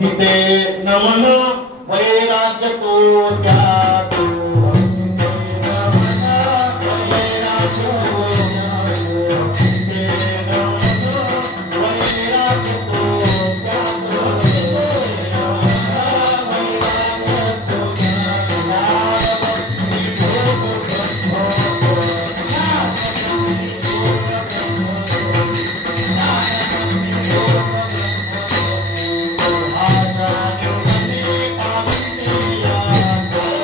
भक्तिते नमन वैराग्य तो त्यागो भक्तिते नमन वैराग्य तो त्यागो भक्तिते नमन वैराग्य तो त्यागो भक्तिते नमन वैराग्य तो त्यागो भक्ति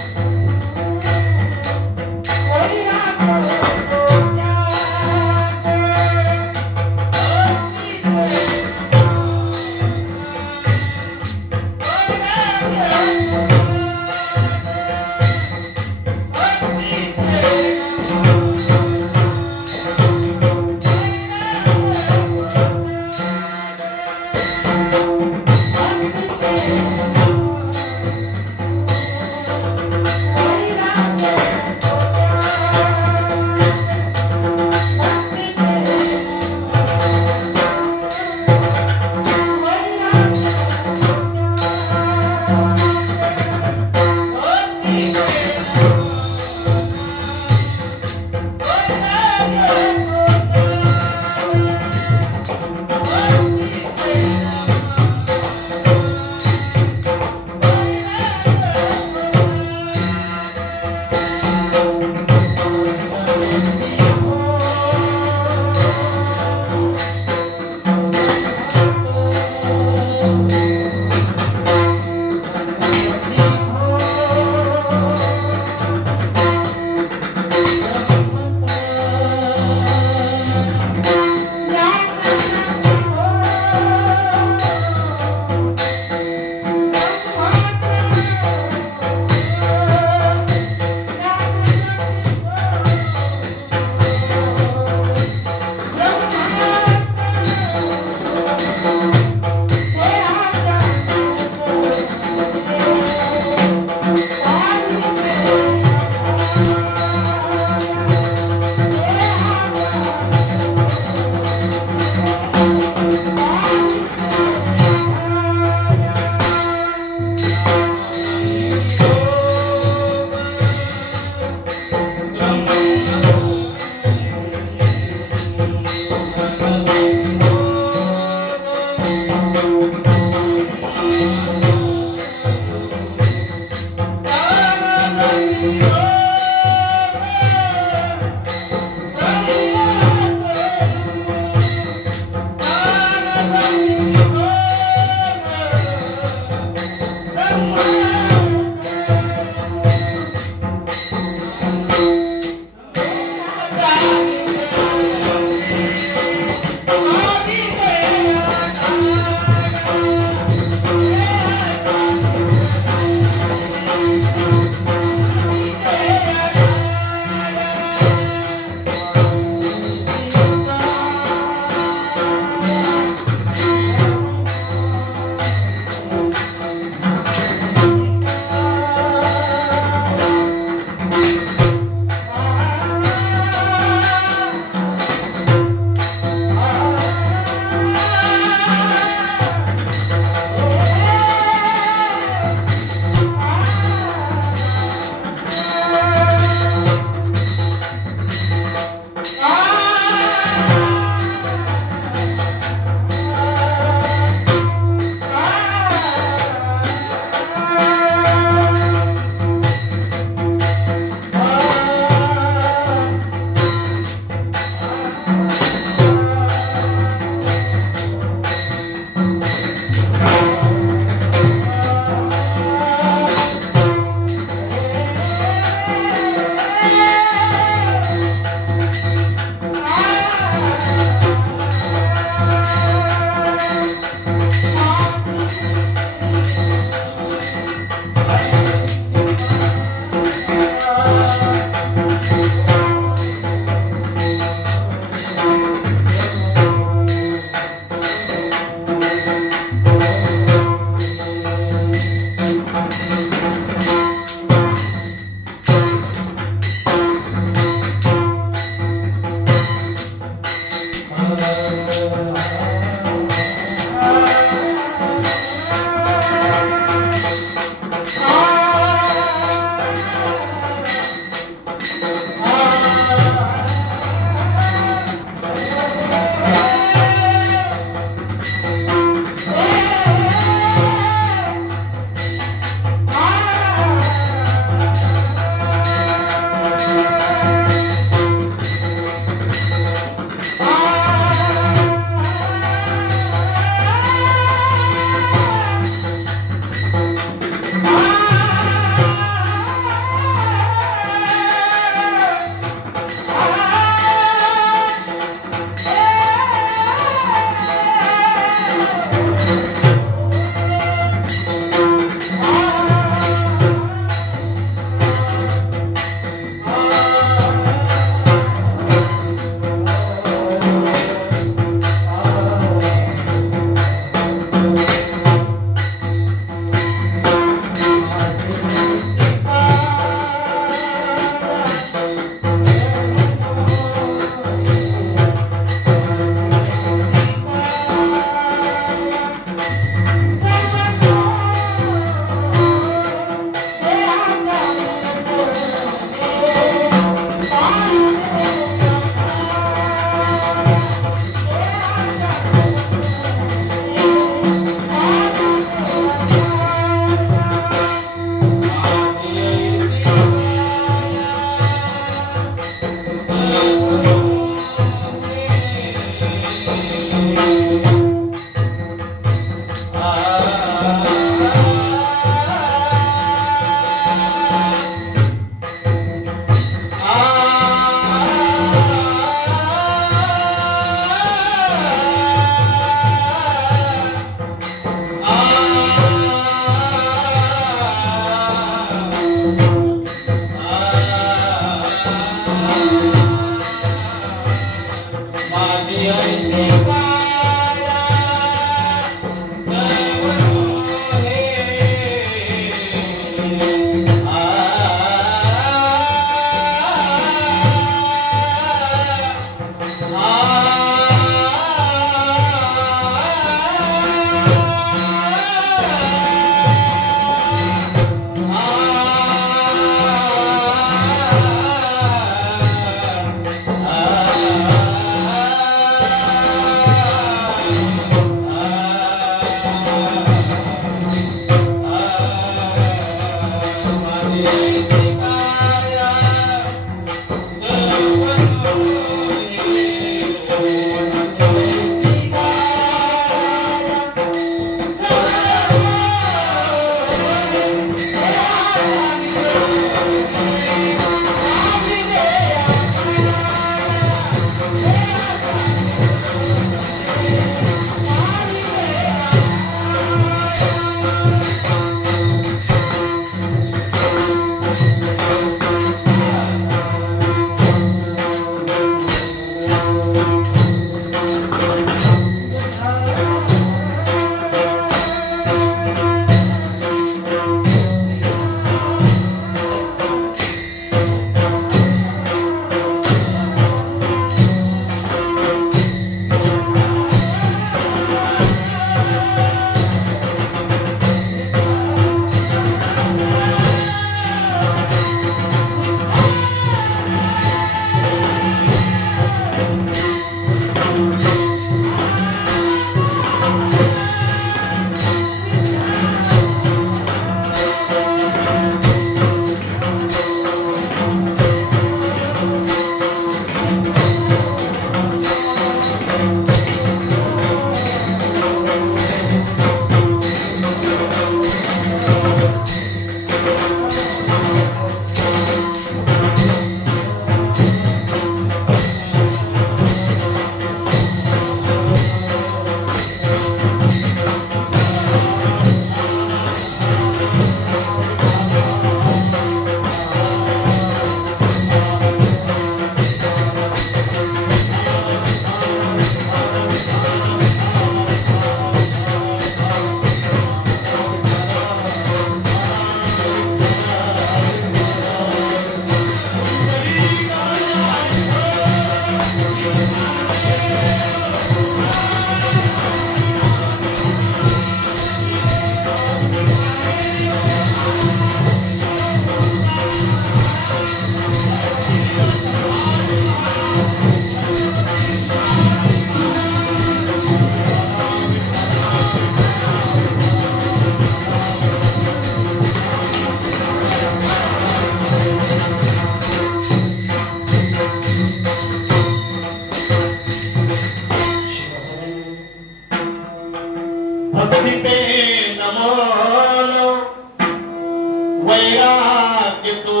राज्य तो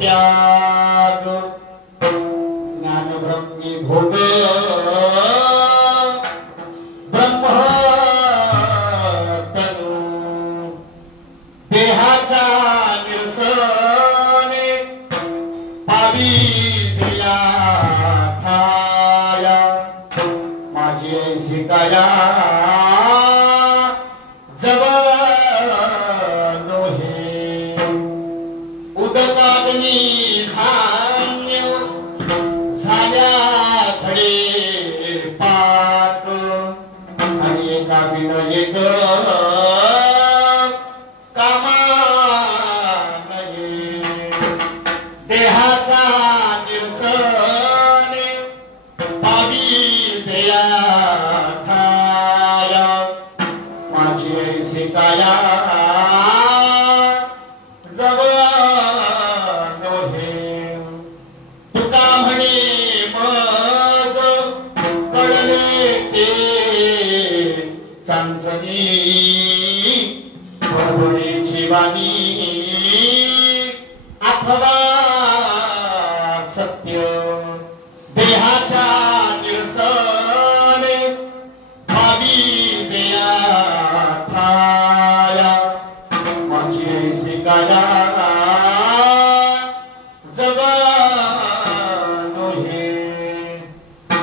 त्याग ज्ञान ब्रह्मी भोग ब्रह्म तनु देहाच्या निरसने पावी दिला थाया माझी ऐसी काया जब नोहे उदकाग्नी धान्य झाल्या खडे पाक आणि एका बिन एक कामा नये देहाचा दिवसने पावी जया थाया माझी ऐसी काया जव नोहे तुका म्हणे मज कळले ते चांचणी भरभरीची वाणी अथवा सत्य देहाच्या निरसने भावी जया थाया माझी ऐसी काया जग नोहे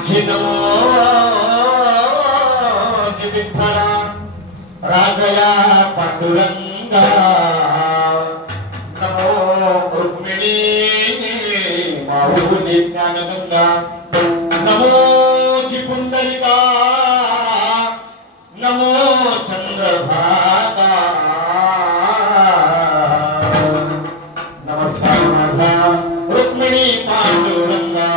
जिनमो विठ्ठला राजया पांडुरंगा नमो रुक्मिणी माऊली ज्ञानगंगा नमो पुंडलिका नमो चंद्रभागा नमस्कार माझा रुक्मिणी पांडुरंगा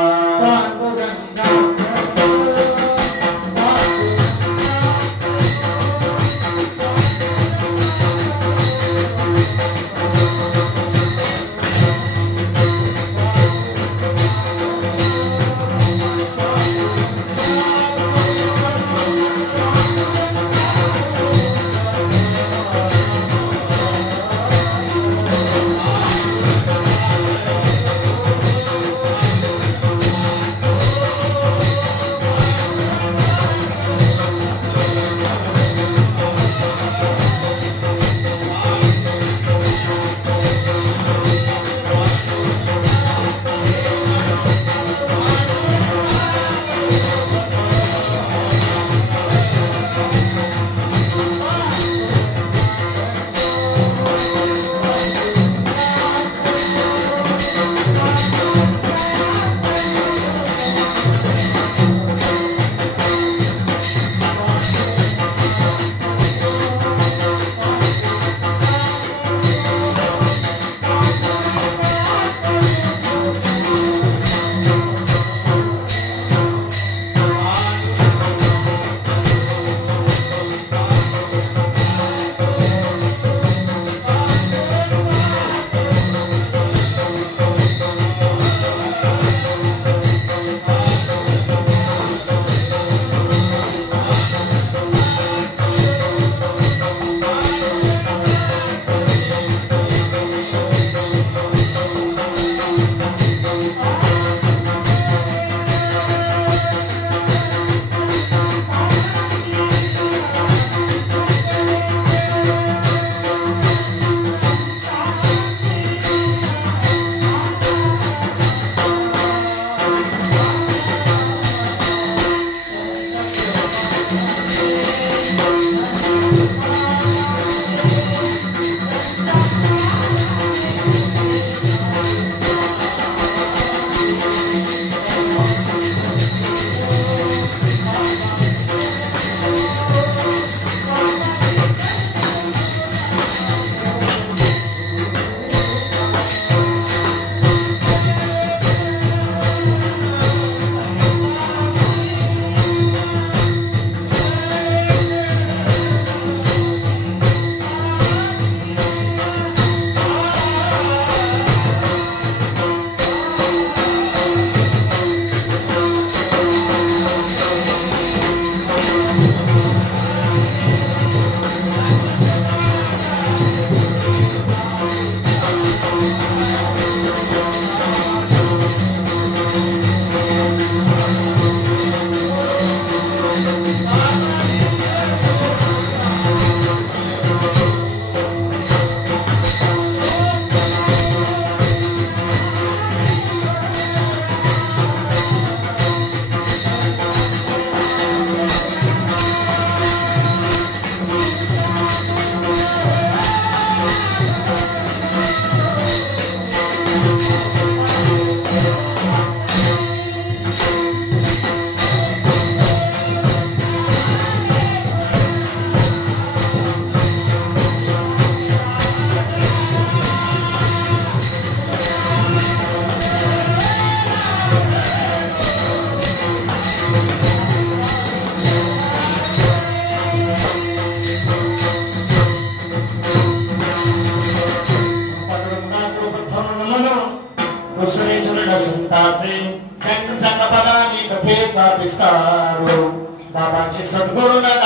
बाबाचे सद्गुरु दास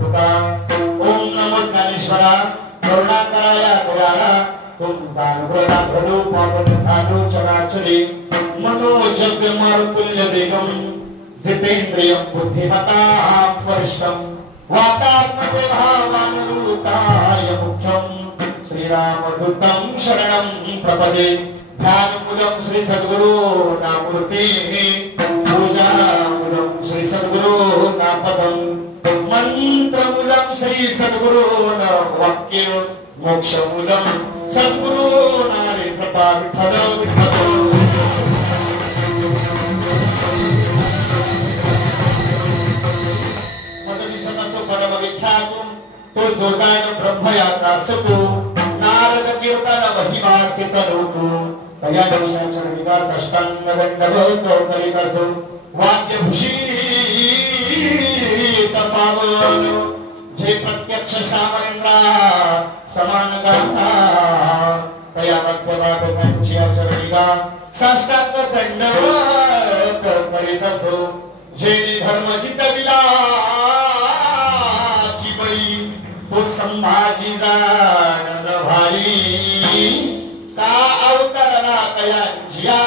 तुका ओम नमो ज्ञानेश्वरा करुणा कराया दयाळा तुमचा अनुग्रह घडू पावन साधू चराचरी मनोजग मारुतुल्य वेगम जितेंद्रिय बुद्धिमता वरिष्ठम वातात्मके भावानुरूताय मुख्यम श्रीरामदूतं शरणं प्रपदे ध्यानमूलं श्री सद्गुरु नामूर्ति पूजामूलं श्री सद्गुरु नापदं मंत्रमूलं श्री सद्गुरु वाक्य मोक्षमूलं सद्गुरु नारे कृपा विठ्ठल विठ्ठल तो जो जाण ब्रह्मयाचा सतो नारद कीर्तन महिमासित लोको तया दक्षिणाच्या विकास अष्टांग दंडवत करीतसो वाद्य भूषित पावन जे प्रत्यक्ष सामरेंद्रा समान गाता तया मध्यभागकांची आचरणीगा साष्टांग दंडवत करीतसो जे धर्म चितविला तो संभाजी जाण भाई का अवतरला तयांच्या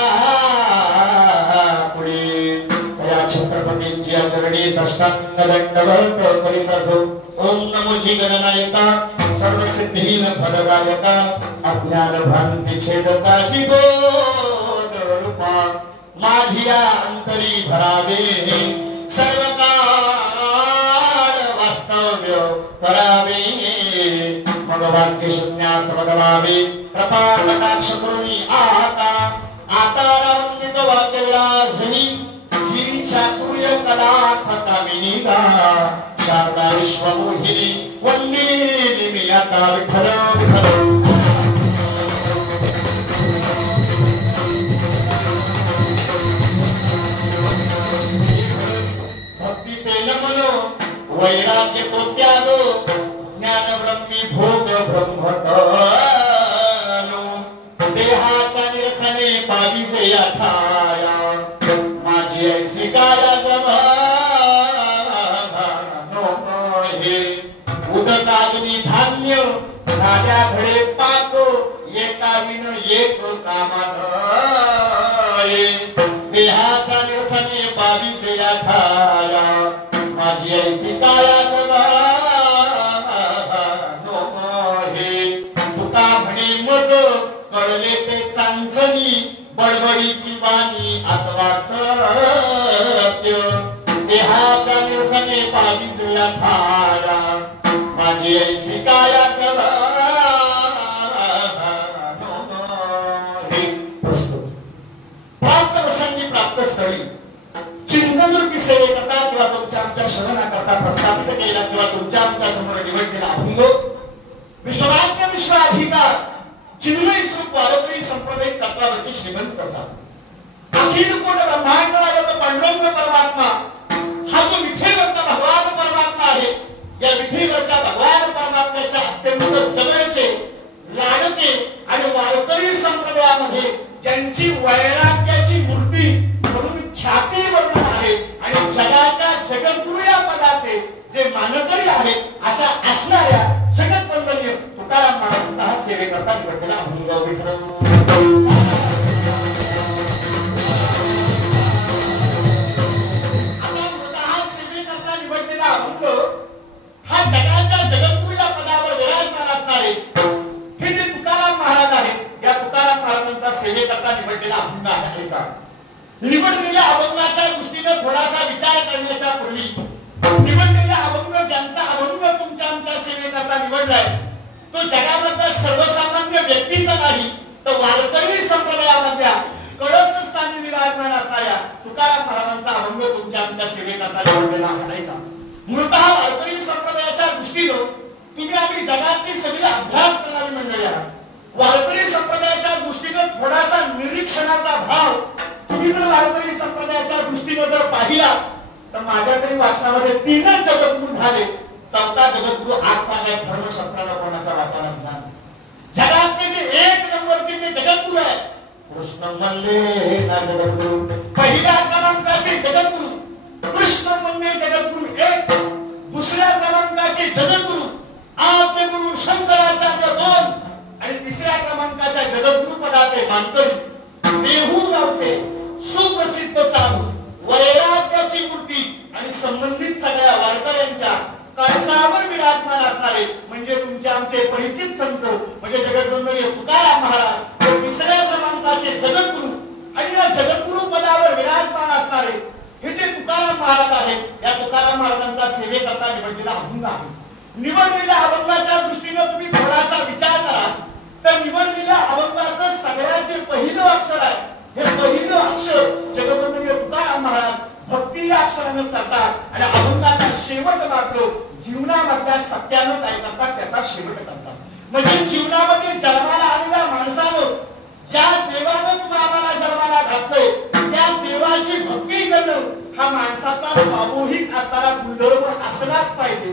पुढे तया छत्रपतींच्या चरणी साष्टांग दंडवत करीत असो ओम नमोची गणनायका सर्व सिद्धीन फलदायका अज्ञान भ्रांती छेदका जीवोद रूपा माझिया अंतरी भरावे सर्व करावे भगवान शून्यास भगवावे कृपा कटाक्ष करुणी आता वंदित वाक्य विलासनी श्री चातुर्य कला खटामिनीगा शारदा विश्वमोहिनी वंदिनी मी आता विठ्ठल विठ्ठल भक्ती तेल मनो वैराग्य तो त्याग ज्ञान ब्रह्मी भोग ब्रह्मतनु देहाच्या निरसने पाविजे याठाया माझी ऐसी काया जमानो हे उदकाग्नी धान्य साध्या घडे पाक एका विन एक कामान देहाच्या निरसने पाविजे याठाया माझी ऐसी काया जमानो हे तुका म्हणे मज कळले ते चांचणी बडबडीची वाणी अथवा सत्य देहाच्या निरसने पाविजे याठाया माझी ऐसी काया जमानो हे प्राप्त प्रसंगी प्राप्त स्थळी चिंतनरूपी सेवेकरता किंवा तुमच्या आमच्या शरणाकरता प्रस्थापित केला किंवा तुमच्या आमच्या समोर निवडलेला अभंग विश्वाज्ञ विश्वाधिकार चिन्मय स्वरूप वारकरी संप्रदाय तत्वावरचे श्रीमंत असा अखिल कोट ब्रह्मांड राजा पांडुरंग परमात्मा हा जो विठेवरचा भगवान परमात्मा आहे या विठेवरच्या भगवान परमात्म्याच्या अत्यंत जवळचे लाडके आणि वारकरी संप्रदायामध्ये ज्यांची वैराग्याची मूर्ती म्हणून ख्याती वर्णन आहे आणि जगाच्या जगद्गुरु या पदाचे जे मानकरी आहेत अशा असणाऱ्या जगतवंदनीय तुकाराम महाराजांचा हा सेवेकरता निवडलेला अभंग विठ्ठल हा सेवेकरता निवडलेला अभंग हा जगाच्या जगद्गुरु या पदावर विराजमान असणारे हे जे तुकाराम महाराज आहेत या तुकाराम महाराजांचा सेवेकरता निवडलेला अभंग आहे का निवडलेल्या अभंगाच्या दृष्टीने थोडासा विचार करण्याच्या पूर्वी निवडलेला अभंग ज्यांचा अभंग तुमच्या आमच्या सेवेकरता निवडलाय तो जगामधल्या सर्वसामान्य व्यक्तीचा नाही तर वारकरी संप्रदायामधल्या कळसस्थानी विराजमान असणाऱ्या तुकाराम महाराजांचा अभंग तुमच्या आमच्या सेवेकरता निवडलेला आहे का मूळतः वारकरी संप्रदायाच्या दृष्टीने तुम्ही आम्ही जगातली सगळी अभ्यास करणारी मंडळी आहात वारकरी संप्रदायाच्या दृष्टीने थोडासा निरीक्षणाचा भाव तुम्ही जर वारकरी संप्रदायाच्या दृष्टीने जर पाहिला तर माझ्या तरी वाचनामध्ये तीनच जगद्गुरु झाले चौथा जगद्गुरु आत्मा धर्मशास्त्राला कोणाच्या वाटाला ज्ञान जगातले जे एक नंबरचे जे जगद्गुरु आहे कृष्ण म्हणले ना जगद्गुरु पहिल्या क्रमांकाचे जगद्गुरु एक, दुसऱ्या क्रमांकाचे जगद्गुरु आद्यगुरु शंकराचार्य 2 आणि तिसऱ्या क्रमांकाच्या जगद्गुरु पदाचे मानकरी देहू गावचे सुप्रसिद्ध साधू वैराग्याची मूर्ती आणि संबंधित सगळ्या वारकऱ्यांच्या कळसावर विराजमान असणारे म्हणजे तुमचे आमचे परिचित संत म्हणजे जगद्वंदनीय तुकाराम महाराज तिसऱ्या क्रमांकाचे जगद्गुरु आणि या जगद्गुरु पदावर विराजमान असणारे हे जे तुकाराम महाराज आहेत या तुकाराम महाराजांचा सेवेकरता निवडलेला अभंग आहे. निवडलेल्या अभंगाच्या दृष्टीने तुम्ही थोडासा विचार करा तर निवडलेल्या अभंगाचं सगळ्यात जे पहिलं अक्षर आहे हे पहिलं अक्षर जगद्वंदनीय तुकाराम महाराज भक्ती या अक्षरानं करतात आणि अभंगाचा शेवट मात्र जीवनामधल्या सत्यानं काय करतात त्याचा शेवट करतात. म्हणजे जीवनामध्ये जन्माला आलेल्या माणसानं ज्या देवानं तुला आम्हाला जन्माला घातलंय त्या देवाची भक्ती करणं हा माणसाचा स्वाभाविक असणारा गुणधर्म असलाच पाहिजे.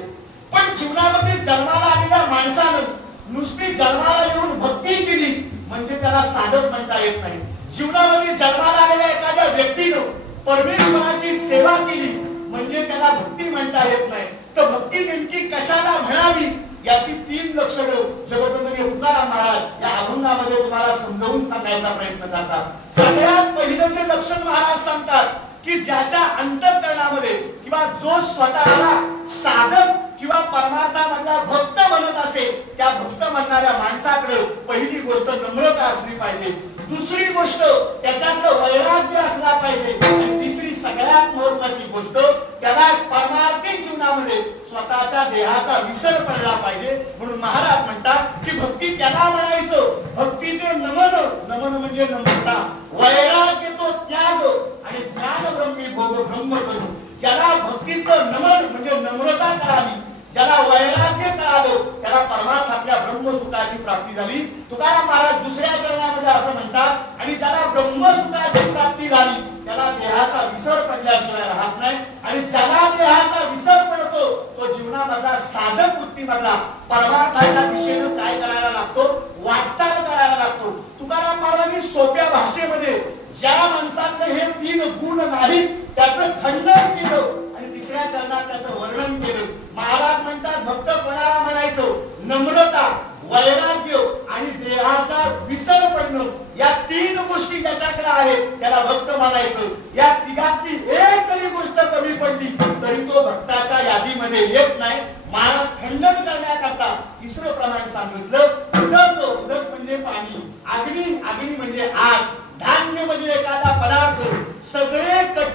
पण जीवनामध्ये जन्माला आलेल्या माणसानं नुसती जन्माला येऊन भक्ती केली म्हणजे त्याला साधक म्हणता येत नाही. जीवनामध्ये जन्माला आलेल्या एखाद्या व्यक्तीनं परमेश्वराची सेवा केली म्हणजे त्याला भक्ती म्हणता येत नाही. तर भक्ती नेमकी कशाला म्हणावी याची 3 लक्षणं जगद्वंदनीय तुकाराम महाराज या अभंगामध्ये तुम्हाला समजावून सांगायचा प्रयत्न करतात. सगळ्यात पहिलं जे लक्षण महाराज सांगतात की ज्याच्या अंतःकरणामध्ये किंवा जो स्वतःला साधक किंवा परमार्थामधला भक्त म्हणत असेल त्या भक्त म्हणणाऱ्या माणसाकडे पहिली गोष्ट नम्रता असली पाहिजे. दुसरी गोष्ट त्याच्याकडे वैराग्य असला पाहिजे आणि तिसरी सगळ्यात महत्त्वाची गोष्ट त्याला परमार्थिक जीवनामध्ये स्वतःच्या देहाचा विसर पडला पाहिजे. म्हणून महाराज म्हणतात की भक्ती त्याला म्हणायचं भक्ती ते नमन, नमन म्हणजे नम्रता, वैराग्य तो त्याग आणि ज्ञान ब्रह्मी भोग ब्रह्म करू. ज्याला भक्तीचं नमन म्हणजे नम्रता करावी ज्याला वैराग्य कळालं त्याला परमार्थातल्या ब्रह्मसुखाची प्राप्ती झाली. तुकाराम महाराज दुसऱ्या चरणामध्ये असं म्हणतात आणि ज्याला ब्रह्मसुखाची प्राप्ती झाली त्याला देहाचा विसर पडल्याशिवाय राहत नाही आणि ज्याला देहाचा विसर पडतो तो जीवनामधला साधक वृत्तीमधला परमार्थाच्या दिशेने काय करायला लागतो वाटचाल करायला लागतो. तुकाराम महाराजांनी सोप्या भाषेमध्ये ज्या माणसांना हे 3 गुण नाहीत त्याचं खंडन केलं आणि तिसऱ्या चरणात त्याचं वर्णन केलं. महाराज म्हणतात भक्त कोणाला म्हणायचं नम्रता, वैराग्य आणि देहाचा विसर पडणं या 3 गोष्टी ज्याच्याकडे आहेत त्याला भक्त म्हणायचं. या तिघातली एक जरी गोष्ट कमी पडली तरी तो भक्ताच्या यादीमध्ये येत नाही. महाराज खंडन करण्याकरता तिसरं प्रमाण सांगितलं. उदक, उदक म्हणजे पाणी, अग्नी, अग्नी म्हणजे आग, धान्य म्हणजे एखादा पदार्थ, सगळे घटक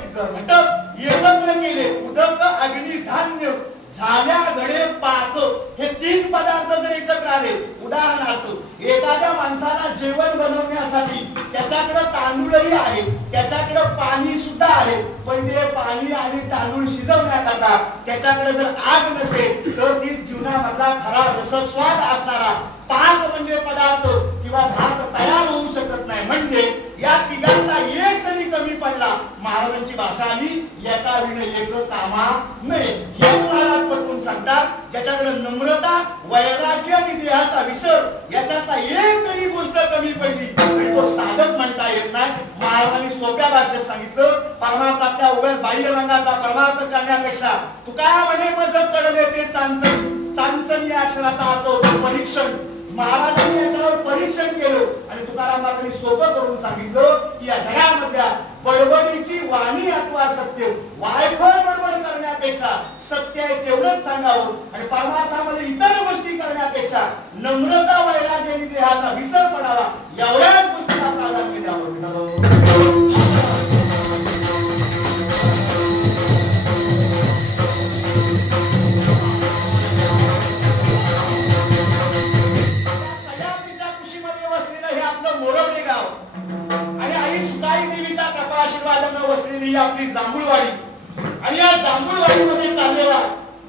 एकत्र केले उदक, अग्नी, धान्य झाल्या घडे पाक हे 3 पदार्थ जर एकत्र आले. उदाहरणार्थ एखाद्या माणसाला जेवण बनवण्यासाठी त्याच्याकडे तांदूळही आहे त्याच्याकडे पाणी सुद्धा आहे पण ते पाणी आणि तांदूळ शिजवण्याकरता त्याच्याकडे जर आग नसेल तर ती जीवनामधला खरा रसस्वाद असणारा पाक म्हणजे पदार्थ किंवा भात तयार होऊ शकत नाही. म्हणजे या तिघांना एक जरी कमी पडला महाराजांची भाषा आली एका विणे एक कामा नये. हेच महाराज पटवून सांगतात ज्याच्याकडे नम्रता, वैराग्य आणि देहाचा विसर याच्यातला एक जरी गोष्ट कमी पडली तरी तो साधक म्हणता येत नाही. महाराजांनी सोप्या भाषेत सांगितलं परमार्थातल्या उभ्या बाह्य रंगाचा परमार्थ करण्यापेक्षा तुकाराम म्हणे मज कळले ते चांचण, चांचण या अक्षराचा अर्थ होतो परीक्षण. महाराजांनी याच्यावर परीक्षण केलं आणि तुकाराम महाराजांनी सोपं करून सांगितलं की या जगामधल्या बडबडीची वाणी अथवा सत्य वायफळ बडबड करण्यापेक्षा सत्य आहे तेवढंच सांगावं आणि परमार्थामध्ये इतर गोष्टी करण्यापेक्षा नम्रता, वैराग्य आणि देहाचा विसर पडावा एवढ्याच गोष्टीला प्राधान्य द्यावं. वसलेली आपली जांभूळवाडी आणि या जांभूळवाडीमध्ये चाललेला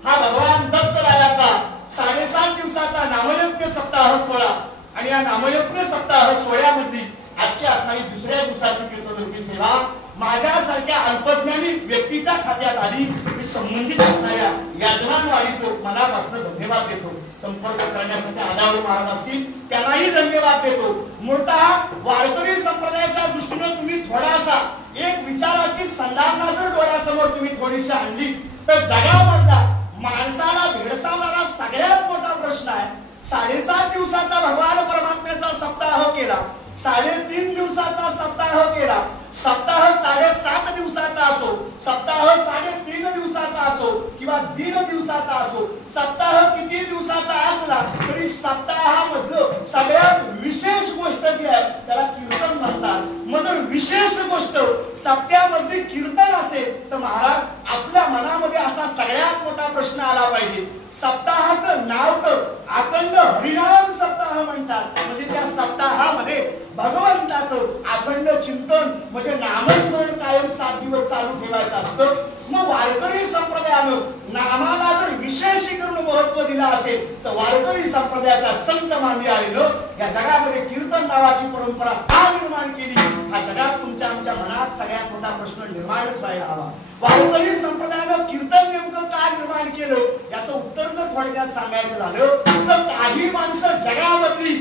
हा भगवान दत्तरायाचा 7.5 दिवसाचा नामयज्ञ सप्ताह सोहळा आणि या नामयज्ञ सप्ताह सोहळ्यामधली आजची असणारी दुसऱ्या दिवसाची कीर्तनरूपी सेवा माझ्यासारख्या अल्पज्ञानी व्यक्तीच्या खात्यात आली. मी संबंधित असणाऱ्या यजमानवाडीचं मनापासून धन्यवाद देतो. संपर्क करण्यासाठी आदावरी महाराज असतील त्यांनाही धन्यवाद देतो. मूळतः वारकरी संप्रदायाच्या दृष्टीने तुम्ही थोडासा एक विचाराची संधारणा जर डोळ्यासमोर तुम्ही थोडीशी आणली तर जगामधला माणसाला भेडसावणारा सगळ्यात मोठा प्रश्न आहे. 7.5 दिवसाचा भगवान परमात्म्याचा सप्ताह केला, 3.5 दिवसाचा सप्ताह केला, सप्ताह 7.5 दिवसाचा असो, सप्ताह 3.5 दिवसाचा असो किंवा 1.5 दिवसाचा असो, सप्ताह किती दिवसाचा असला तरी सप्ताहामधलं सगळ्यात विशेष गोष्ट जी आहे त्याला कीर्तन म्हणतात. मग जर विशेष गोष्ट सप्त्यामधली कीर्तन असेल तर महाराज आपल्या मनामध्ये असा सगळ्यात मोठा प्रश्न आला पाहिजे. सप्ताहाचं नाव तर अखंड हरिनाम सप्ताह म्हणतात. म्हणजे त्या सप्ताहामध्ये भगवंताचं अखंड चिंतन म्हणजे नामस्मरण कायम 7 दिवस चालू ठेवायचं असतं. मग वारकरी संप्रदायानं नामाला जर विशेषीकरण महत्व दिलं असेल तर वारकरी संप्रदायाच्या संत मानवी आलेलं या जगामध्ये कीर्तन नावाची परंपरा का निर्माण केली, हा जगात तुमच्या आमच्या मनात सगळ्यात मोठा प्रश्न निर्माणच व्हायला हवा. वारकरी संप्रदायानं कीर्तन नेमकं का निर्माण केलं याचं उत्तर जर थोडक्यात सांगायचं झालं तर काही माणसं जगामधली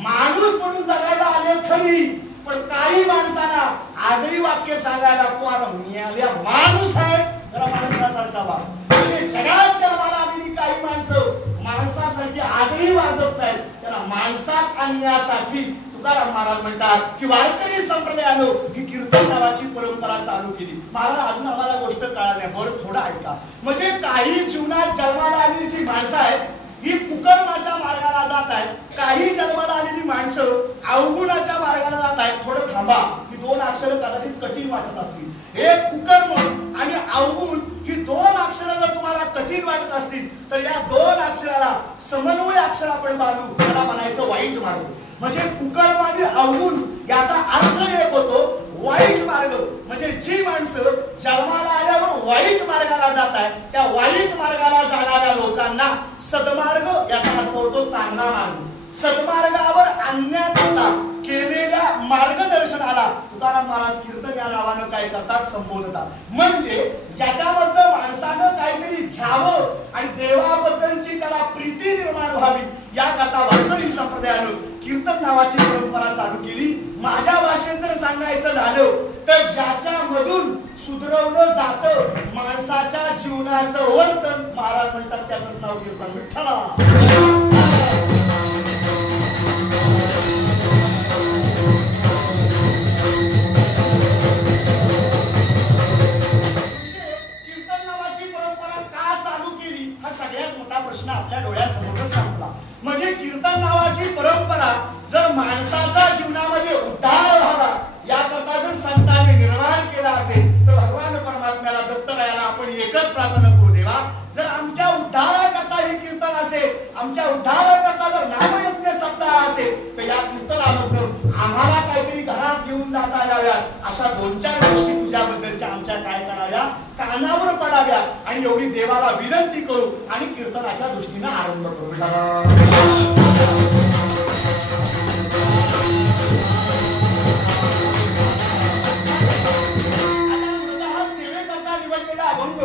माणूस म्हणून जगायला आले खरी, पण काही माणसांना आजही वाक्य सांगायला लागतो अरे माणूस आहे जरा माणसासारखा वा. म्हणजे जगात जन्माला आलेली काही माणसं माणसासारखी आजही वागत नाहीत. त्याला माणसात आणण्यासाठी तुकाराम महाराज म्हणतात की वारकरी संप्रदायानं ही कीर्तन नावाची परंपरा चालू केली. महाराज अजून आम्हाला गोष्ट कळाली नाही, बरं थोडं ऐका. म्हणजे काही जीवनात जन्माला आलेली जी माणसं आहेत ही कुकर्माच्या मार्गाला जात आहेत, काही जन्माला आलेली माणसं अवगुणाच्या मार्गाला जात आहेत. थोडं थांबा, ही 2 अक्षरं कदाचित कठीण वाटत असतील. हे कुकर्म आणि अवगुण ही 2 अक्षरं जर तुम्हाला कठीण वाटत असतील तर या 2 अक्षराला समन्वय अक्षर आपण बांधू, त्याला म्हणायचं वाईट मार्ग. म्हणजे कुकर्म आणि अवगुण याचा अर्थ एक होतो वाईट मार्ग. म्हणजे जी माणसं जन्माला आल्यावर वाईट मार्गाला जात आहेत त्या वाईट मार्गाला जाणाऱ्या लोकांना सद्मार्ग याचा अर्थ होतो चांगला मार्ग. सद्मार्गावर आणण्याकरता केलेल्या मार्गदर्शनाला तुकाराम महाराज कीर्तन या नावानं काय करतात, संबोधतात. म्हणजे ज्याच्याबद्दल माणसानं काहीतरी घ्यावं आणि देवाबद्दलची त्याला प्रीती निर्माण व्हावी याकरता वारकरी संप्रदायानं कीर्तन नावाची परंपरा चालू केली. माझ्या भाषेत जर सांगायचं झालं तर ज्याच्यामधून सुधरवलं जातं माणसाच्या जीवनाचं वर्तन, महाराज म्हणतात त्याचंच नाव कीर्तन. विठ्ठला सगळ्यात मोठा प्रश्न आपल्या डोळ्यासमोर संपला. म्हणजे कीर्तन नावाची परंपरा जर माणसाचा जीवनामध्ये उद्धार व्हावा याकरता जर संतांनी निर्माण केला असेल तर भगवान परमात्म्याला दत्तरायाला आपण एकच प्रार्थना करू, देवा जर आमच्या उद्धाराकरता हे कीर्तन असेल, आमच्या उद्धाराकरता जर नामयज्ञ सप्ताह असेल तर या कीर्तनामधून आम्हाला काहीतरी घरात घेऊन जाता याव्यात. अशा 2-4 गोष्टी तुझ्याबद्दलच्या आमच्या काय कराव्या, कानावर पडाव्या आणि एवढी देवाला विनंती करू आणि कीर्तनाच्या दृष्टीने आरंभ करू. सेवेकरता निवडलेला अभंग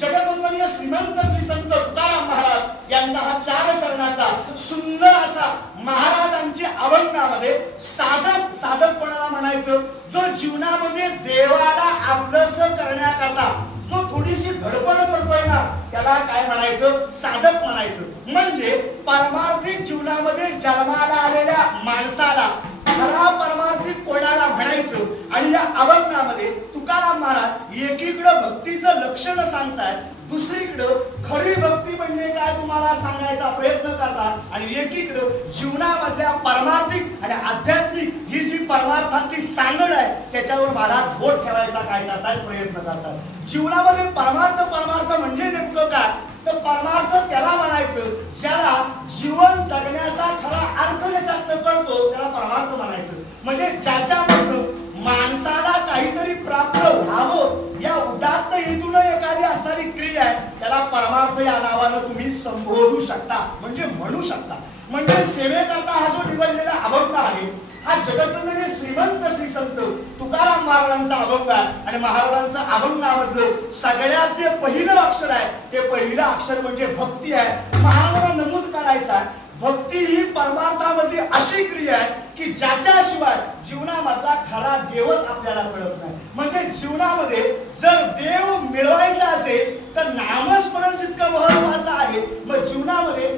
जगद्वंदनीय श्रीमंत श्री संत तुकाराम महाराज यांचा हा 4 चरणाचा सुंदर असा महाराजांच्या अभंगामध्ये साधकपणाला म्हणायचं जो जीवनामध्ये देवाला आपलंसं करण्याकरता जो थोडीशी धडपड करतोय ना त्याला काय म्हणायचं, साधक म्हणायचं. म्हणजे परमार्थिक जीवनामध्ये जन्माला आलेल्या माणसाला खरा परमार्थिक कोणाला म्हणायचं. आणि या अभंगामध्ये तुकाराम महाराज एकीकडे भक्तीचं लक्षण सांगताय, दुसरीकडे खरी भक्ती म्हणजे काय तुम्हाला सांगायचा प्रयत्न करतात आणि एकीकडे जीवनामधल्या परमार्थिक आणि आध्यात्मिक ही जी परमार्थातली सांगड आहे त्याच्यावर महाराज बोट ठेवायचा काय करतात, प्रयत्न करतात. जीवनामध्ये परमार्थ म्हणजे नेमकं काय तर परमार्थ त्याला म्हणायचं ज्याला जीवन जगण्याचा खरा अर्थ ज्याच्यात कळतो त्याला परमार्थ म्हणायचं. म्हणजे ज्याच्यामधून माणसाला काहीतरी प्राप्त व्हावं या उदात्त हेतून एखादी असणारी क्रिया आहे त्याला परमार्थ या नावानं तुम्ही संबोधू शकता, म्हणजे म्हणू शकता. म्हणजे सेवेकरता हा जो निवडलेला अभंग आहे हा जगद्वंदनीय श्रीमंत श्री संत तुकाराम महाराजांचा अभंग आहे. आणि महाराजांचा अभंगामधलं सगळ्यात जे पहिलं अक्षर आहे ते पहिलं अक्षर म्हणजे भक्ती आहे. महाराजांना नमूद करायचं आहे भक्ती ही परमार्थामध्ये अशी क्रिया आहे की ज्याच्याशिवाय जीवनामधला खरा देवच आपल्याला कळत नाही. म्हणजे जीवनामध्ये जर देव मिळवायचा असेल जर नामस्मरण जितकं महत्वाचं आहे, मग जीवनामध्ये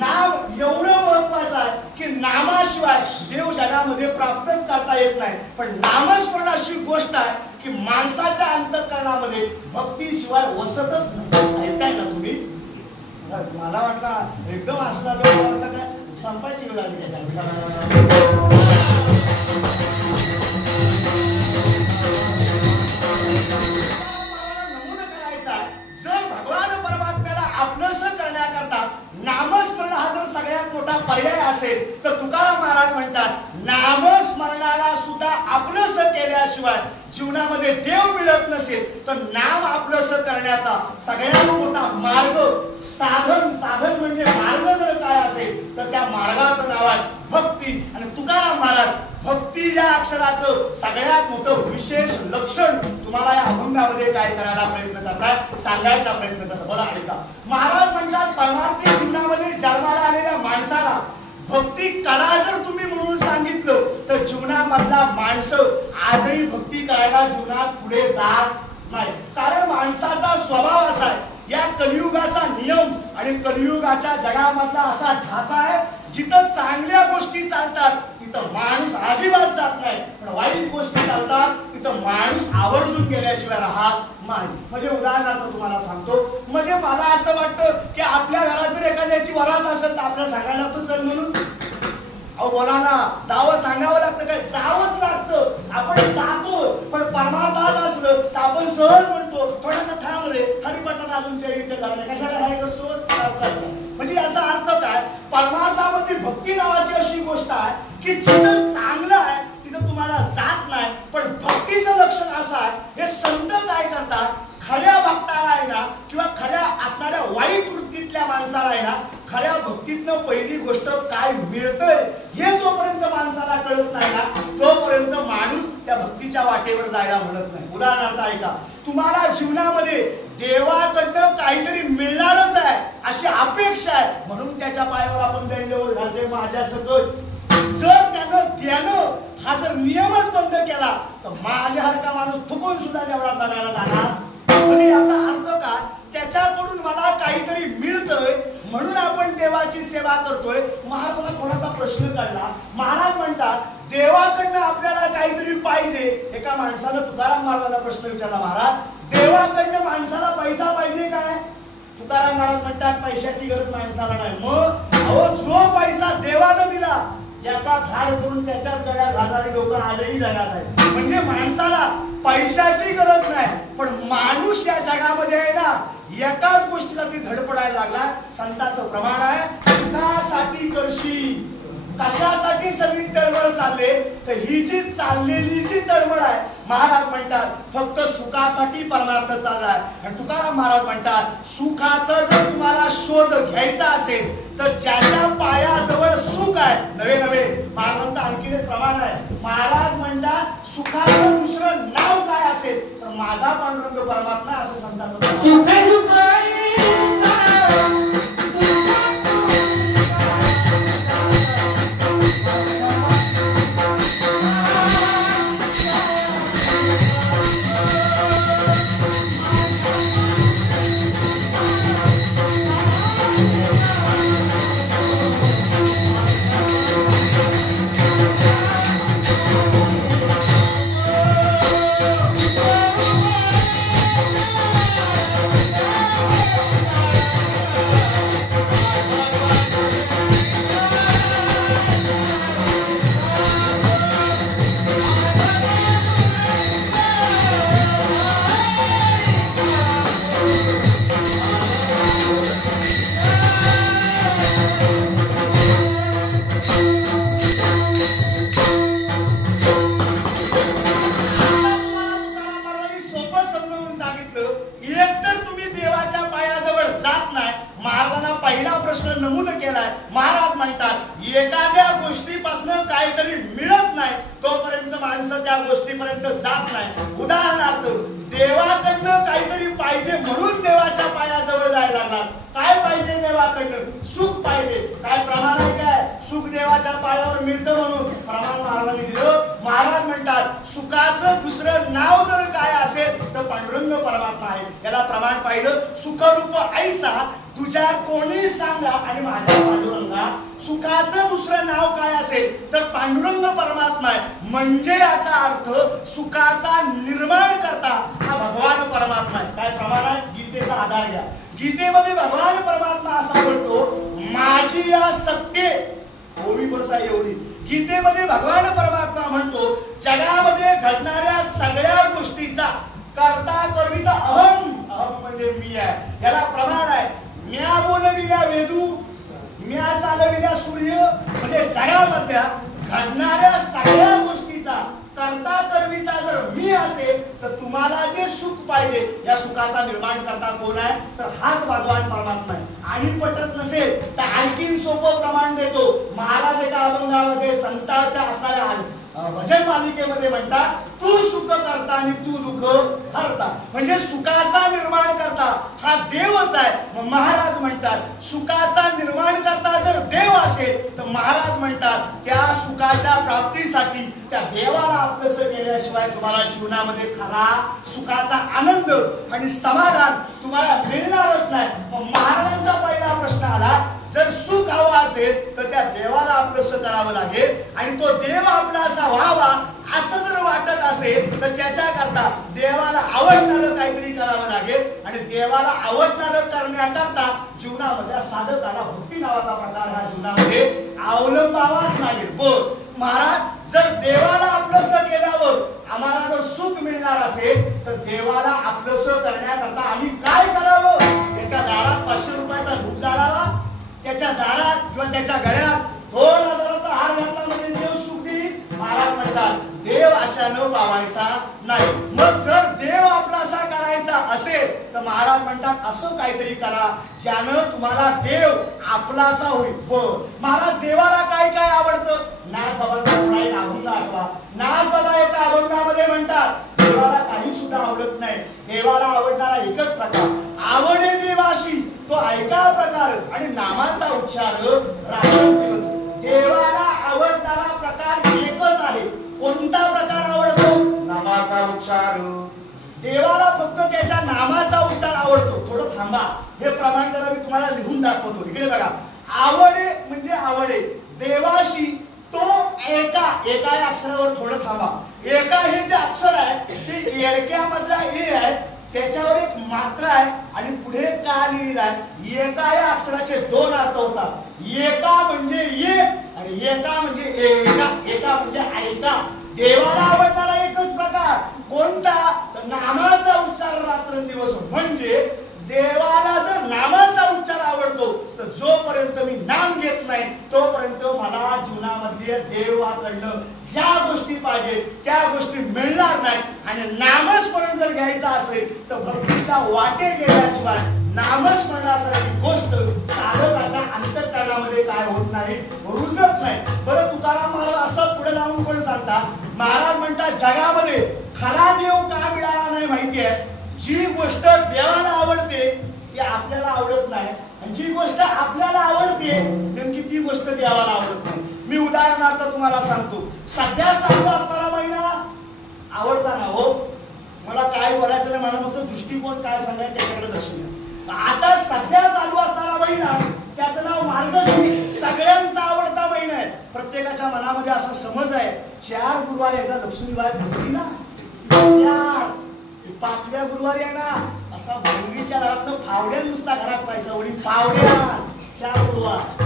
नाम एवढं महत्वाचं आहे की नामाशिवाय देव जगामध्ये प्राप्तच करता येत नाही. पण नामस्मरण अशी गोष्ट आहे की माणसाच्या अंतःकरणामध्ये भक्तीशिवाय वसतच नाही. ऐकताय ना तुम्ही? मला वाटलं एकदम असला वाटलं काय संपायची वेळ आली नमूद करायचा. जर भगवान परमात्म्याला आपलंसं करण्याकरता नामस्मरण हा जर सगळ्यात मोठा पर्याय असेल, तर तुकाराम महाराज म्हणतात नामस्मरणाला सुद्धा आपलंसं केल्याशिवाय जीवनामध्ये देव मिळत नसेल, तर नाम आपलंसं करण्याचा सगळ्यात मोठा मार्ग साधन म्हणजे मार्ग जर काय असेल तर त्या मार्गाचं नाव आहे भक्ती. आणि तुकाराम महाराज भक्ती या अक्षराचं सगळ्यात मोठं विशेष लक्षण तुम्हाला या अभंगामध्ये काय करायला प्रयत्न करतात, सांगायचा प्रयत्न करतात. बोला ऐका. महाराज म्हणतात परमार्थी जीवनामध्ये जन्माला आलेल्या माणसाला भक्ती करा जर तुम्ही म्हणून सांगितलं, तर जीवनामधला माणसं आजही भक्ती करायला जीवनात पुढे जात नाही. कारण माणसाचा स्वभाव असा आहे, या कलियुगाचा नियम आणि कलियुगाच्या जगामधला असा ढाचा आहे, जिथं चांगल्या गोष्टी चालतात तिथं माणूस अजिबात जात नाही, पण वाईट गोष्टी चालतात तिथं माणूस आवर्जून गेल्याशिवाय राहत नाही. म्हणजे उदाहरणार्थ तुम्हाला सांगतो, म्हणजे मला असं वाटतं की आपल्या घरात जर एखाद्याची वरात असेल तर आपल्याला सांगायला लागतो चल म्हणून. अहो बोला ना, जावं सांगावं लागतं काय? जावंच लागतं. आपण जातो, पण परमार्थात असलं तर आपण सहज म्हणतो थोडासा थांब रे, हरिपटात अजूनच्या इथे झालं कशाला हाय करतो. म्हणजे याचा अर्थ काय? परमार्थामध्ये भक्ती नावाची अशी गोष्ट आहे की जिथं चांगलं आहे तिथं तुम्हाला जात नाही. पण भक्तीचं लक्षण असं आहे, हे संत काय करतात, खऱ्या भक्ताला आहे ना किंवा खऱ्या असणाऱ्या वाईट वृत्तीतल्या माणसाला आहे ना, खऱ्या भक्तीतनं पहिली गोष्ट काय मिळतंय हे जोपर्यंत माणसाला कळत नाही ना, तोपर्यंत माणूस त्या भक्तीच्या वाटेवर जायला म्हणत नाही. उदाहरणार्थ ऐका, तुम्हाला जीवनामध्ये देवाकडनं काहीतरी मिळणारच आहे अशी अपेक्षा आहे, म्हणून त्याच्या पायावर आपण दंडवत घालते माझ्या सकट. जर त्यानं देणं हा जर नियमच बंद केला तर माझ्यासारखा माणूस थुकून सुद्धा देवळात बघायला जाणार. म्हणजे याचा अर्थ का, त्याच्याकडून मला काहीतरी मिळतंय म्हणून आपण देवाची सेवा करतोय. महाराजांना थोडासा प्रश्न काढला. महाराज म्हणतात देवाकडनं आपल्याला काहीतरी पाहिजे. एका माणसानं तुकाराम महाराजांना प्रश्न विचारला, महाराज देवाकडनं माणसाला पैसा पाहिजे काय? तुकाराम महाराज म्हणतात पैशाची गरज माणसाला नाही. मग अहो जो पैसा देवानं दिला याचा झाड करून त्याच्याच गळ्यात घालणारी लोक आजही जगात आहेत. म्हणजे माणसाला पैशाची गरज नाही, पण माणूस या जगामध्ये आहे ना एकाच गोष्टीसाठी धडपडायला लागला. संतांचं प्रमाण आहे सुखासाठी करशी. कशासाठी सगळी तळमळ चालले, तर ही जी चाललेली जी तळमळ आहे, महाराज म्हणतात फक्त सुखासाठी परमार्थ चाललाय. आणि तुकाराम महाराज म्हणतात सुखाचा जर तुम्हाला शोध घ्यायचा असेल तर ज्याच्या पायाजवळ सुख आहे, नवे नवे महाराजांचं आणखी एक प्रमाण आहे. महाराज म्हणतात सुखाचं दुसरं नाव काय असेल तर माझा पांडुरंग परमात्मा असं संतांचं. नमूद केलाय. महाराज म्हणतात एखाद्या गोष्टीपासून काहीतरी मिळत नाही तोपर्यंत माणसं त्या गोष्टीपर्यंत जात नाही. उदाहरणार्थ देवाकडनं काहीतरी पाहिजे म्हणून देवाच्या पायाजवळ जायला लागला. काय पाहिजे देवाकडनं? सुख पाहिजे. काय प्रमाण आहे काय? सुख देवाच्या पायावर मिळतं म्हणून प्रमाण महाराजांनी दिलं. महाराज म्हणतात सुखाचं दुसरं नाव जर काय असेल तर पांडुरंग परमात्मा आहे. याला प्रमाण पाहिलं. सुखरूप ऐसा तुझ्या कोणी सांगा आणि माझ्या पांडुरंगा. सुखाचं दुसरं नाव काय असेल तर पांडुरंग परमात्मा आहे. म्हणजे याचा अर्थ सुखाचा निर्माण करता हा भगवान परमात्मा आहे. काय प्रमाण आहे? गीतेचा आधार घ्या. गीतेमध्ये भगवान परमात्मा असा म्हणतो माझी या सत्ते ओवी बसा एवढी. गीतेमध्ये भगवान परमात्मा म्हणतो जगामध्ये घडणाऱ्या सगळ्या गोष्टीचा करता करविता अहम. अहम म्हणजे मी आहे. याला प्रमाण आहे. म्या बोलविल्या वेदू म्या चालविल्या सूर्य. म्हणजे जगामधल्या घडणाऱ्या सगळ्या गोष्टीचा करता करविता जर मी असेल तर तुम्हाला जे सुख पाहिजे या सुखाचा निर्माण करता कोण आहे तर हाच भगवान परमात्मा आहे. आणि पटत नसेल तर आणखीन सोपं प्रमाण देतो. महाराज एका अभंगामध्ये संतांच्या असणाऱ्या भजन मालिकेमध्ये म्हणतात तू सुख करता आणि तू दुःख हरता. म्हणजे सुखाचा निर्माण करता हा देवच आहे. मग महाराज म्हणतात सुखाचा निर्माण करता जर देव असेल तर महाराज म्हणतात त्या सुखाच्या प्राप्तीसाठी त्या देवाला आपलंसं केल्याशिवाय तुम्हाला जीवनामध्ये खरा सुखाचा आनंद आणि समाधान तुम्हाला मिळणारच नाही. मग महाराजांचा पहिला प्रश्न आला जर सुख हवं असेल तर त्या देवाला आपलंसं करावं लागेल आणि तो देव आपला असा व्हावा असं जर वाटत असेल तर त्याच्याकरता देवाला आवडणारं काहीतरी करावं लागेल. आणि देवाला आवडणारं करण्याकरता जीवनामध्ये साधकाला भक्ती नावाचा प्रकार हा जीवनामध्ये अवलंबावाच लागेल. पण महाराज जर देवाला आपलंसं केल्यावर आम्हाला जर सुख मिळणार असेल तर देवाला आपलंसं करण्याकरता आम्ही काय करावं? त्याच्या दारात 500 रुपयाचा धूप जाळावा. त्याच्या दारात किंवा त्याच्या गळ्यात 2000चा हार घातला म्हणजे देव सुख देईल. महाराज म्हणतात देव अशा न पावायचा नाही. मग जर देव आपलासा करायचा असेल तर महाराज म्हणतात असं काहीतरी करा ज्यानं तुम्हाला देव आपलासा होईल. महाराज देवाला काय काय आवडतं? नागबाबांचा एक अभंग आठवा. नागबाबा एका अभंगामध्ये म्हणतात देवाला काही सुद्धा आवडत नाही. देवाला आवडणारा एकच प्रकार आवडे देवाशी तो ऐका प्रकार आणि नामाचा उच्चार राखण दिवस. देवाला आवडणारा प्रकार एकच आहे. कोणता प्रकार आवडतो? नामाचा उच्चार. देवाला फक्त त्याच्या नामाचा उच्चार आवडतो. थोडं थांबा हे प्रमाण जरा मी तुम्हाला लिहून दाखवतो. इकडे बघा. आवडे म्हणजे आवडे देवाशी तो एका एका या अक्षरावर थोडं थांबा. एका हे जे अक्षर आहे ते एरक्यामधला ए आहे. त्याच्यावर एक मात्रा आहे आणि पुढे का लिहिलेला आहे. एका या अक्षराचे 2 अर्थ होतात. एका म्हणजे एक आणि एका म्हणजे एका. एका म्हणजे ऐका. देवाला आवडणारा एकच प्रकार कोणता तर नामाचा उच्चार रात्रंदिवस. म्हणजे देवाला जर नामाचा उच्चार आवडतो तर जोपर्यंत मी नाम घेत नाही तोपर्यंत मला जीवनामध्ये देवाकडनं ज्या गोष्टी पाहिजे त्या गोष्टी मिळणार नाही. आणि नामस्मरण जर घ्यायचं असेल तर भक्तीच्या वाटे गेल्याशिवाय नामस्मरणासारखी गोष्ट साधकाच्या अंतःकरणामध्ये काय होत नाही रुजत नाही. बरं तुकाराम महाराज असं पुढे जाऊन पण सांगतात. महाराज म्हणतात जगामध्ये खरा देव का मिळाला नाही माहिती आहे. जी गोष्ट देवाला आवडते ती आपल्याला आवडत नाही आणि जी गोष्ट आपल्याला आवडते नेमकी ती गोष्ट देवाला आवडत नाही. मी उदाहरणार्थ तुम्हाला सांगतो. सध्या चालू असणारा महिना आवडता ना हो. मला काय बोलायचं नाही. मला फक्त दृष्टिकोन काय सांगायचं त्याच्याकडे लक्ष द्या. आता सध्या चालू असणारा महिना त्याचं नाव मार्गशीर्ष. सगळ्यांचा आवडता महिना आहे. प्रत्येकाच्या मनामध्ये असा समज आहे 4 गुरुवार एकदा लक्ष्मीबाई भजली ना 4. 5व्या गुरुवारी आहे ना असा भांगीच्या घरातनं फावड्या नुसता घरात पैसा वडी फावड्या 4 गुरुवार.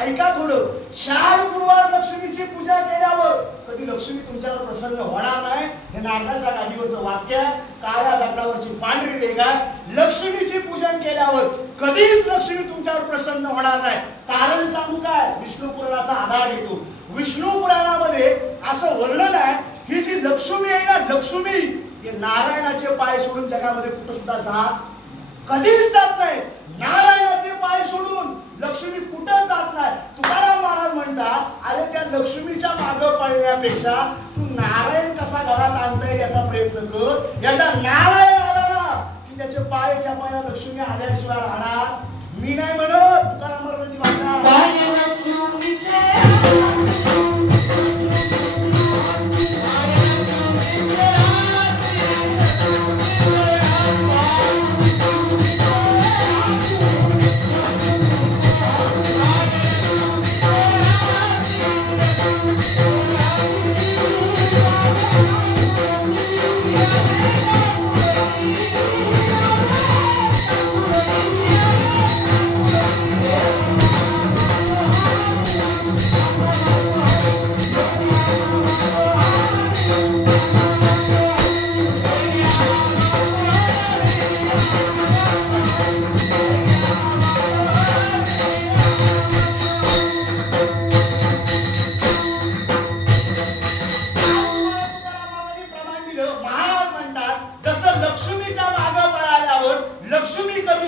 ऐका थोडं. 4 गुरुवार लक्ष्मीची पूजा केल्यावर कधी लक्ष्मी तुमच्यावर प्रसन्न होणार नाही. हे नारदाच्या गादीवरचं वाक्य आहे. काळ्या दगडावरची पांढरी रेघ आहे. लक्ष्मीची पूजन केल्यावर कधीच लक्ष्मी तुमच्यावर प्रसन्न होणार नाही. कारण सांगू काय? विष्णू पुराणाचा आधार घेतो. विष्णू पुराणामध्ये असं वर्णन आहे ही जी लक्ष्मी आहे ना लक्ष्मी हे नारायणाचे पाय सोडून जगामध्ये कुठं सुद्धा कधीच जात नाही. नारायणाचे पाय सोडून लक्ष्मी कुठं जात नाही. तुकाराम महाराज म्हणतात अरे त्या लक्ष्मीच्या मागं पळण्यापेक्षा तू नारायण कसा घरात आणता येईल याचा प्रयत्न कर. एकदा नारायण आला ना की त्याचे पायाच्या पाया लक्ष्मी आल्याशिवाय राहणार मी नाही म्हणत. तुकाराम महाराजांची भाषा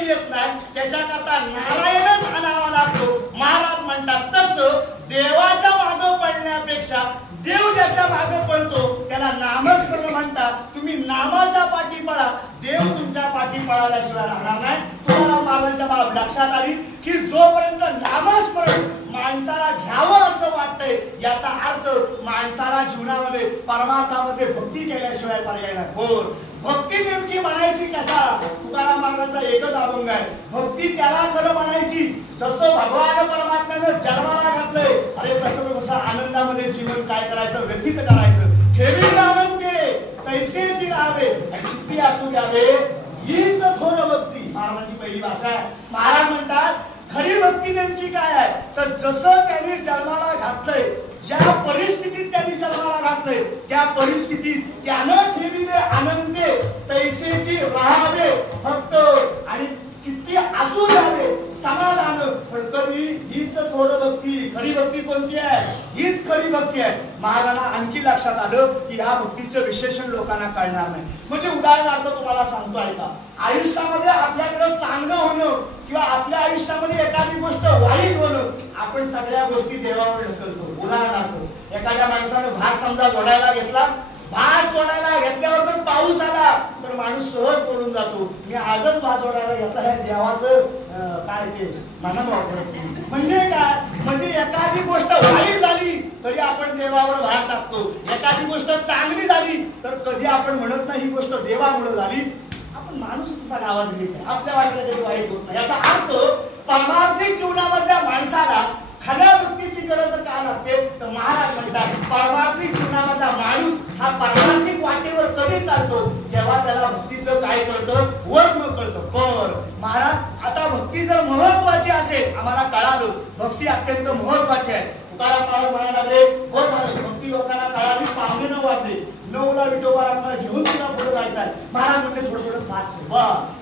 येत नाही त्याच्याकरता नारायणच आणावा लागतो. महाराज म्हणतात तसं देवाच्या मागे पडण्यापेक्षा देव ज्याच्या मागे पडतो त्याला नामस्मरण म्हणतात. तुम्ही नामाच्या पाठी पळा, देव तुमच्या पाठी पळाल्याशिवाय राहणार नाही. तुम्हाला महाराजांच्या बाब लक्षात आली की जोपर्यंत नामस्मरण माणसाला घ्यावं असं वाटतंय याचा अर्थ माणसाला जीवनामध्ये परमार्थामध्ये भक्ती केल्याशिवाय पर्याय नाही. हो, भक्ती नेमकी म्हणायची कशाला? तुकाराम महाराजांचा एकच अभंग आहे, भक्ती त्याला खरं म्हणायची जसं भगवान परमात्म्यानं जन्माला घातलंय. अरे तसं तसं आनंदामध्ये जीवन काय करायचं, व्यतीत करायचं. ठेवी आनंदे तैसेची राहावे चित्ती असू द्यावे हीच थोर भक्ती महाराजांची पहिली भाषा आहे. महाराज म्हणतात खरी भक्ती नेमकी काय आहे तर जसं त्यांनी जन्माला घातलंय, ज्या परिस्थितीत त्यांनी जन्माला घातलंय त्या परिस्थितीत त्यानं ठेविले आनंदे तैसेची राहावे फक्त आणि चित्ती असू द्यावे समाधान. पण कधी हीच थोर भक्ती. खरी भक्ती कोणती आहे? हीच खरी भक्ती आहे. महाराजांना आणखी लक्षात आलं की ह्या भक्तीचं विशेषण लोकांना कळणार नाही. म्हणजे उदाहरणार्थ तुम्हाला सांगतो ऐका, आयुष्यामध्ये आपल्याकडे चांगलं होणं किंवा आपल्या आयुष्यामध्ये एखादी गोष्ट वाईट होणं आपण सगळ्या गोष्टी देवावर ढकलतो. उदाहरणार्थ एखाद्या माणसानं भात समजा जोडायला घेतला, भात जोडायला घेतल्यावर जर पाऊस आला तर माणूस सहज बोलून जातो मी आजच भात जोडायला घेतला आहे देवाचं काय ते म्हणत. म्हणजे काय? म्हणजे एखादी गोष्ट वाईट झाली तरी आपण देवावर भार टाकतो, एखादी गोष्ट चांगली झाली तर कधी आपण म्हणत नाही ही गोष्ट देवामुळे झाली. आपण माणूस तसा गावात गेली आपल्या वाटेला कधी वाईट होत नाही. याचा अर्थ परमार्थिक जीवनामधल्या माणसाला खऱ्या भक्तीची गरज का लागते तर महाराज म्हणतात परमार्थिक जीवनामधला माणूस हा परमार्थिक वाटेवर कधी चालतो जेव्हा त्याला भक्तीचं काय कळतं, वर्म कळतं. पर महाराज आता भक्ती जर महत्वाची असेल, आम्हाला कळालं भक्ती अत्यंत महत्वाची आहे. तुकाराम महाराज म्हणायला लागले बरं झालं भक्ती लोकांना कळाली, 9:45 वाजले, 9ला विठोबा आपल्याला घेऊन तुला पुढे जायचं आहे. महाराज म्हणले थोडं थोडं फास्ट.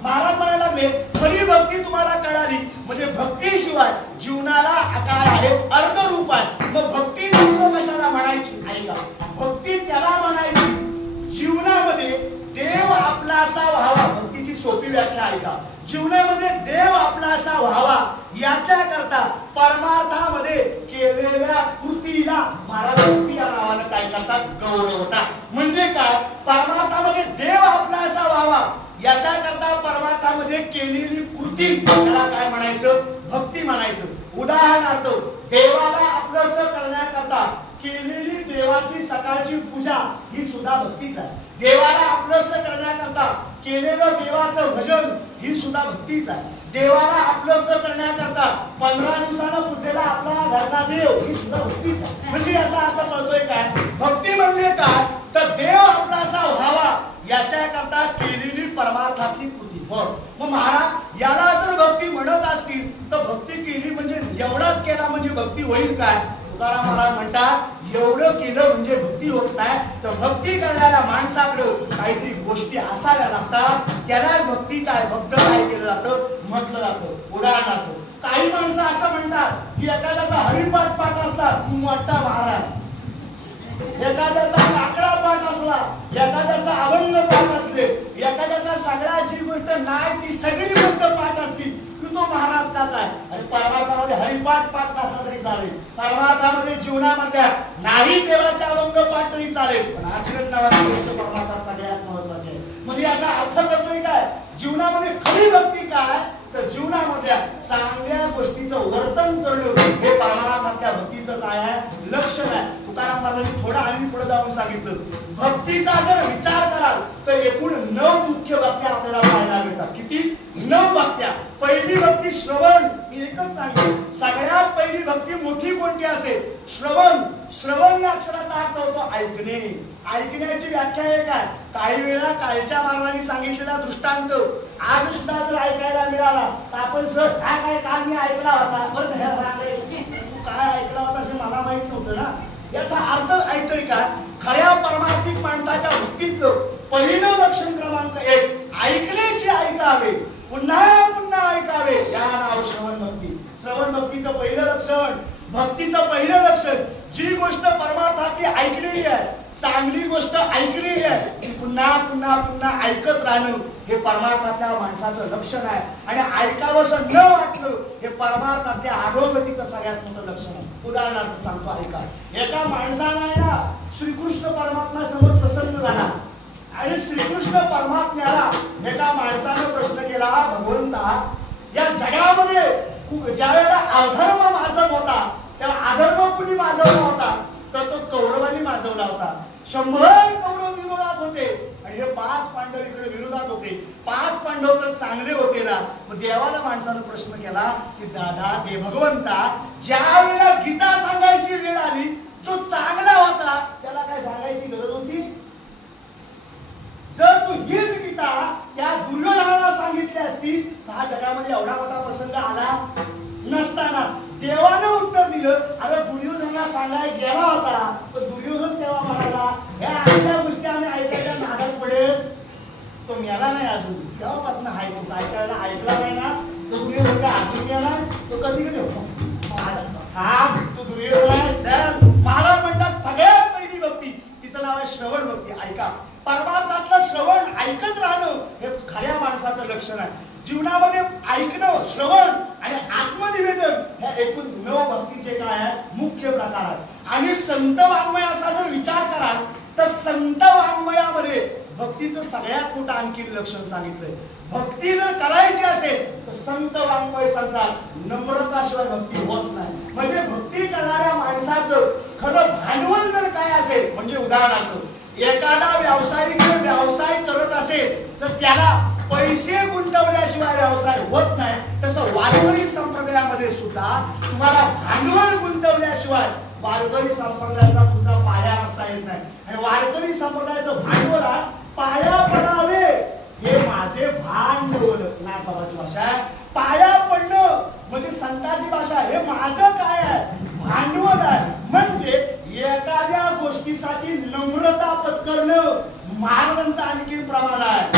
महाराज म्हणायला लागले खरी भक्ती तुम्हाला कळाली म्हणजे भक्तीशिवाय जीवनाला काय आहे, अर्ध रूप आहे. मग भक्ती नेमकं कशाला म्हणायची? ऐका, भक्ती त्याला म्हणायची जीवनामध्ये देव आपलासा व्हावा. भक्तीची सोपी व्याख्या ऐका, जीवनामध्ये देव आपलासा व्हावा याच्या करता परमार्थामध्ये केलेल्या कृतीला महाराज भक्ती या नावानं काय करतात, गौरवतात. म्हणजे काय? परमार्थामध्ये देव आपलासा व्हावा याच्या करता परमार्थामध्ये केलेली कृती त्याला काय म्हणायचं, भक्ती म्हणायचं. उदाहरणार्थ देवाला आपलंसं करण्याकरता केलेली देवाची सकाळची पूजा ही सुद्धा भक्तीच आहे. देवाला आपलंसं करण्याकरता केलेलं देवाचं भजन ही सुद्धा भक्तीच आहे. देवाला आपलंसं करण्याकरता 15 दिवसानं पूजेला आपला घरचा देव ही सुद्धा भक्तीच आहे. म्हणजे याचा अर्थ कळतोय काय? भक्ती म्हणजे काय तर देव आपलासा व्हावा याच्या करता केलेली परमार्थातली कृती. मग महाराज याला जर भक्ती म्हणत असतील तर भक्ती केली म्हणजे एवढाच केला म्हणजे भक्ती होईल काय? तुकाराम महाराज म्हणतात एवढं केलं म्हणजे भक्ती होत नाही, तर भक्ती करणाऱ्या माणसाकडे काहीतरी गोष्टी असाव्या लागतात. त्याला भक्ती काय, भक्त काय केलं जातं म्हटलं जातं. उदाहरणार्थ काही माणसं असं म्हणतात की एखाद्याचा हरिपाठ पाठ असला मोठा महाराज, एखाद्याचा आकडा पाठ असला, एखाद्याचा अभंग पाठ असले, एखाद्याचा सगळ्या जी गोष्ट नाही ती सगळी गोष्ट पाठ असली की तो महाराज का काय? अरे परमार्थामध्ये हरिपाठ पाठ नसला तरी चालेल, परमार्थामध्ये जीवनामधल्या नाही देवाच्या अभंग पाठ तरी चालेल, पण आचरण नावाची गोष्ट परमार्थात सगळ्यात महत्वाची आहे. म्हणजे याचा अर्थ करतोय काय? जीवनामध्ये खरी भक्ती काय तर जीवनामध्ये चांगल्या गोष्टीचं वर्तन करणं हे परमार्थातल्या भक्तीचं काय आहे, लक्षण आहे. तुकाराम महाराजांनी थोडं आणि पुढे जाऊन सांगितलं भक्तीचा जर विचार कराल तर एकूण 9 मुख्य भक्त्या आपल्याला पाहायला मिळतात. किती? 9 भक्त्या. पहिली भक्ती श्रवण. मी एकच सांगेन सगळ्यात पहिली भक्ती मोठी कोणती असेल? श्रवण. श्रवण या अक्षराचा अर्थ होतो ऐकणे. ऐकण्याची व्याख्या आहे काय? काही वेळा कालच्या महाराजांनी सांगितलेला दृष्टांत आज सुद्धा जर ऐकायला मिळाला तर आपण सर काय काल मी ऐकला होता, बरं तू काय ऐकला होता हे मला माहित नव्हतं ना. याचा अर्थ ऐकतोय का? खऱ्या परमार्थिक माणसाच्या भक्तीतलं पहिलं लक्षण क्रमांक 1 ऐकण्याचे ऐकावे, पुन्हा पुन्हा ऐकावे या नाव श्रवण भक्ती. श्रवण भक्तीचं पहिलं लक्षण, भक्तीचं पहिलं लक्षण जी गोष्ट परमार्थातली ऐकलेली आहे, चांगली गोष्ट ऐकलेली आहे, पुन्हा पुन्हा पुन्हा ऐकत राहणं हे परमार्थातल्या माणसाचं लक्षण आहे. आणि ऐकावंसं न वाटलं हे परमार्थातल्या अधोगतीचं सगळ्यात मोठं लक्षण आहे. उदाहरणार्थ सांगतो ऐका. एका माणसाला आहे ना श्रीकृष्ण परमात्मा समोर प्रसन्न झाला आणि श्रीकृष्ण परमात्म्याला एका माणसानं प्रश्न केला, भगवंता या जगामध्ये ज्या वेळेला अधर्म माजत होता त्या अधर्म कुणी माजवला होता तर तो कौरवांनी माजवला होता. 100 कौरव विरोधात होते आणि हे 5 पांडव इकडे विरोधात होते. 5 पांडव तर चांगले होते ना. मग देवाला माणसानं प्रश्न केला की दादा दे भगवंता ज्या वेळेला गीता सांगायची वेळ आली जो चांगला होता त्याला काय सांगायची गरज होती? जर तू हीच गीता त्या दुर्योधनाला सांगितली असती तर हा जगामध्ये एवढा मोठा प्रसंग आला नसताना. देवानं उत्तर दिलं, अरे दुर्योधनाला सांगायला गेला होता पण दुर्योधन तेव्हा म्हणाला ह्या आपल्या गोष्टी आम्ही ऐकायला नादात पडेल. तो मेला नाही अजून तेव्हापासून ऐकायला ऐकला नाही ना. तो दुर्योधन का अजून गेला तो कधी हा तो दुर्योधन आहे. तर महाराज म्हणतात सगळ्यात पहिली भक्ती तिचं नाव आहे श्रवण भक्ती. ऐका, परमार्थातलं श्रवण ऐकत राहणं हे खऱ्या माणसाचं लक्षण आहे. जीवनामध्ये ऐकणं, श्रवण आणि आत्मनिवेदन ह्या एकूण 9 भक्तीचे काय आहे मुख्य प्रकार आहेत. आणि संत वाङ्मयाचा जर विचार कराल तर संत वाङ्मयामध्ये भक्तीचं सगळ्यात मोठं आणखी लक्षण सांगितलंय. भक्ती जर करायची असेल तर संत वाङ्मय सांगतात नम्रताशिवाय भक्ती होत नाही. म्हणजे भक्ती करणाऱ्या माणसाचं खरं भांडवल जर काय असेल म्हणजे उदाहरणार्थ एखादा व्यावसायिक जर व्यवसाय करत असेल तर त्याला पैसे गुंतवल्याशिवाय व्यवसाय होत नाही. तसं वारकरी संप्रदायामध्ये सुद्धा तुम्हाला भांडवल गुंतवल्याशिवाय वारकरी संप्रदायाचा तुमचा पाया रचता येत नाही. आणि वारकरी संप्रदायाचं भांडवल पाया पडावे हे माझे भांडवल नाथबाची भाषा आहे. पाया पडणं म्हणजे संताची भाषा हे माझं काय आहे भांडवल आहे. म्हणजे एखाद्या गोष्टीसाठी नम्रता पत्करणं महाराजांचं आणखी प्रमाण आहे.